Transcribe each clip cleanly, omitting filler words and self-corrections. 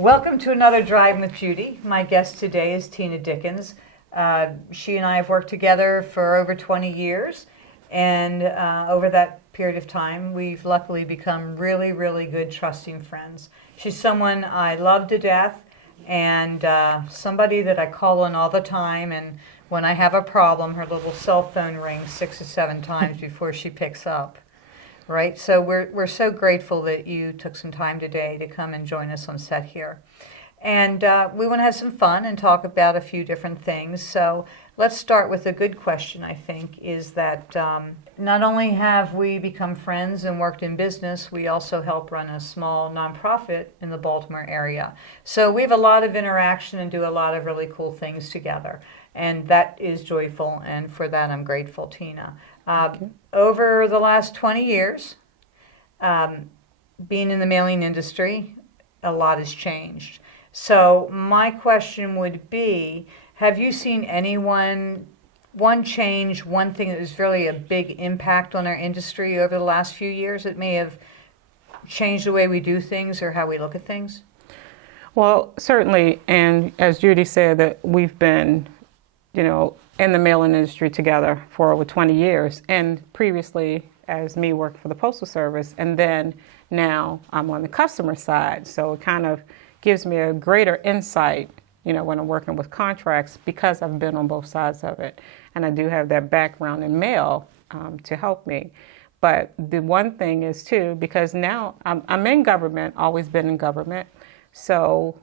Welcome to another Drive with Judy. My guest today is Tina Dickens. She and I have worked together for over 20 years, and over that period of time, we've luckily become really, really good, trusting friends. She's someone I love to death, and somebody that I call on all the time, and when I have a problem, her little cell phone rings 6 or 7 times before she picks up. Right, so we're so grateful that you took some time today to come and join us on set here. And we want to have some fun and talk about a few different things. So let's start with a good question, I think, is that not only have we become friends and worked in business, we also help run a small nonprofit in the Baltimore area. So we have a lot of interaction and do a lot of really cool things together. And that is joyful, and for that I'm grateful, Tina. Over the last 20 years, being in the mailing industry, a lot has changed. So my question would be, have you seen one change, one thing that was really a big impact on our industry over the last few years that may have changed the way we do things or how we look at things? Well, certainly, and as Judy said, that we've been, in the mailing industry together for over 20 years, and previously as me worked for the Postal Service, and then now I'm on the customer side, so it kind of gives me a greater insight, when I'm working with contracts, because I've been on both sides of it, and I do have that background in mail to help me. But the one thing is too, because now I'm in government, always been in government, so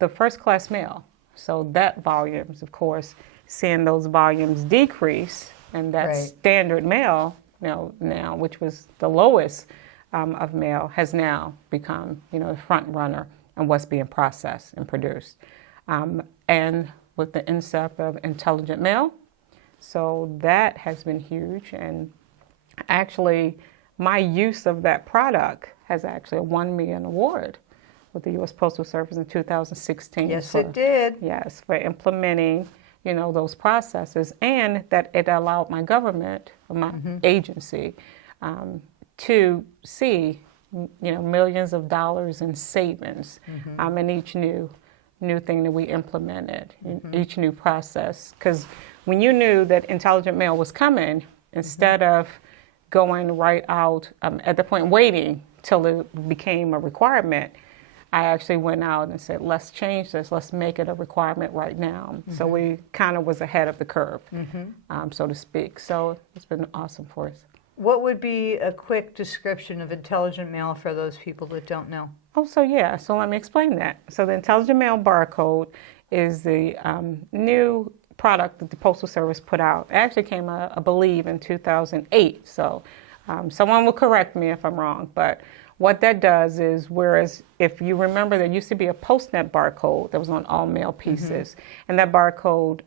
the first class mail, so that volumes, of course, seeing those volumes decrease, and that Right. standard mail, now, which was the lowest of mail, has now become, a front runner in what's being processed and produced. And with the incept of intelligent mail, so that has been huge. And actually, my use of that product has actually won me an award with the U.S. Postal Service in 2016. Yes, it did. Yes, for implementing those processes, and that it allowed my government, my agency, to see, millions of dollars in savings in each new thing that we implemented, each new process. Because when you knew that intelligent mail was coming, instead of going right out at the point waiting till it became a requirement, I actually went out and said, let's change this, let's make it a requirement right now. So we kind of was ahead of the curve, so to speak. So it's been awesome for us. What would be a quick description of intelligent mail for those people that don't know? So let me explain that. So the intelligent mail barcode is the new product that the Postal Service put out. It actually came out, I believe, in 2008. So someone will correct me if I'm wrong, but what that does is, whereas if you remember, there used to be a PostNet barcode that was on all mail pieces, and that barcode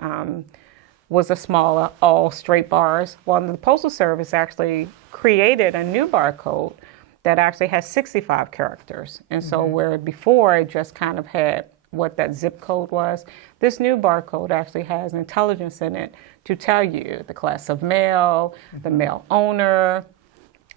was a smaller, all straight bars. Well, the Postal Service actually created a new barcode that actually has 65 characters. And so where before it just kind of had what that zip code was, this new barcode actually has intelligence in it to tell you the class of mail, the mail owner,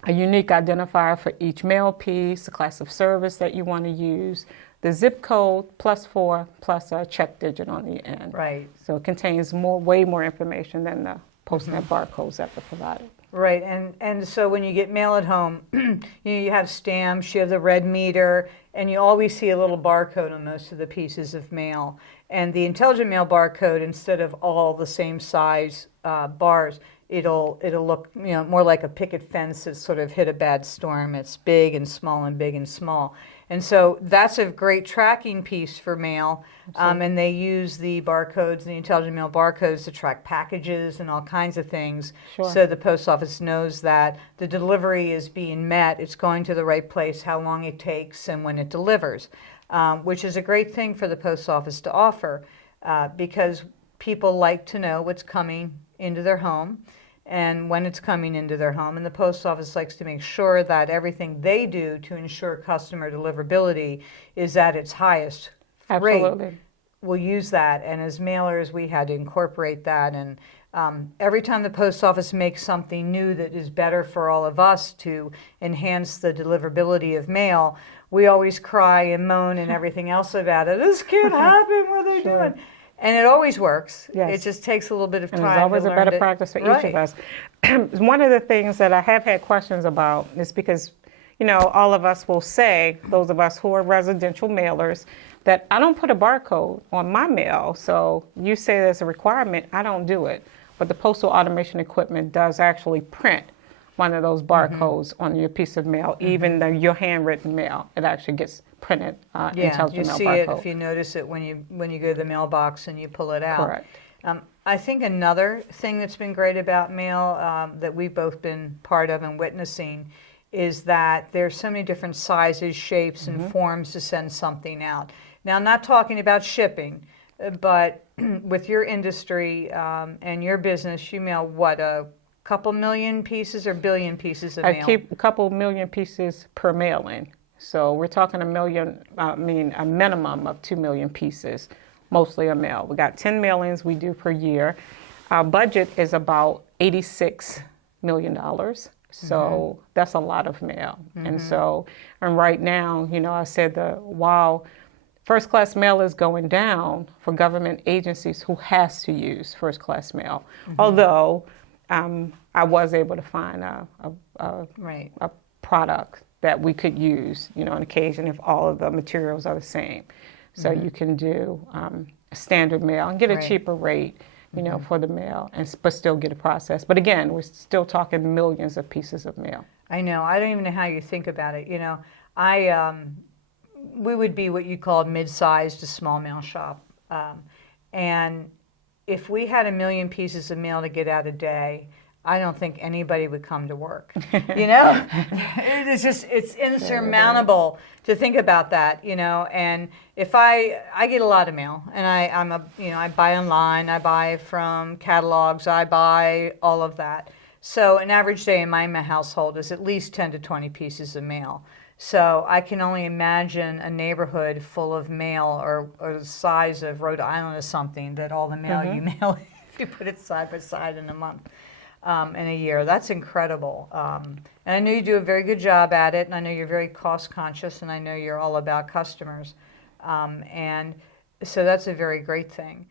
a unique identifier for each mail piece, the class of service that you want to use, the zip code +4 plus a check digit on the end. Right. So it contains way more information than the PostNet barcodes that were provided. Right, and so when you get mail at home, you have stamps, you have the red meter, and you always see a little barcode on most of the pieces of mail. And the intelligent mail barcode, instead of all the same size bars, it'll look more like a picket fence that's sort of hit a bad storm. It's big and small and big and small. And so that's a great tracking piece for mail. And they use the barcodes, the intelligent mail barcodes, to track packages and all kinds of things. Sure. So the post office knows that the delivery is being met, it's going to the right place, how long it takes, and when it delivers, which is a great thing for the post office to offer because people like to know what's coming into their home and when it's coming into their home. And the post office likes to make sure that everything they do to ensure customer deliverability is at its highest rate. Absolutely. We'll use that. And as mailers, we had to incorporate that. And Every time the post office makes something new that is better for all of us to enhance the deliverability of mail, we always cry and moan and everything else about it. This can't happen. What are they doing? And it always works. Yes. It just takes a little bit of time. And there's always a better practice for each of us. One of the things that I have had questions about is because, all of us will say, those of us who are residential mailers, that I don't put a barcode on my mail. So you say there's a requirement, I don't do it. But the postal automation equipment does actually print one of those barcodes on your piece of mail, even your handwritten mail. It actually gets printed and tells you your mail see barcode. it if you notice it when you go to the mailbox and you pull it out. Correct. I think another thing that's been great about mail that we've both been part of and witnessing is that there's so many different sizes, shapes, and forms to send something out. Now, I'm not talking about shipping, but with your industry and your business, you mail what, a couple million pieces or billion pieces of mail? I keep a couple million pieces per mailing. So we're talking a minimum of 2 million pieces, mostly a mail. We got 10 mailings we do per year. Our budget is about $86 million. So that's a lot of mail. And right now, I said while first class mail is going down for government agencies who has to use first class mail, although I was able to find a product that we could use, on occasion if all of the materials are the same. So you can do standard mail and get a cheaper rate, for the mail, but still get a process. But again, we're still talking millions of pieces of mail. I know. I don't even know how you think about it. We would be what you call mid-sized to small mail shop. And if we had 1 million pieces of mail to get out a day, I don't think anybody would come to work. It's insurmountable to think about that, and if I get a lot of mail, and I buy online, I buy from catalogs, I buy all of that. So an average day in my household is at least 10 to 20 pieces of mail. So I can only imagine a neighborhood full of mail or the size of Rhode Island or something, that all the mail you mail, if you put it side by side in a month. In a year. That's incredible. And I know you do a very good job at it, and I know you're very cost conscious, and I know you're all about customers. And so that's a very great thing.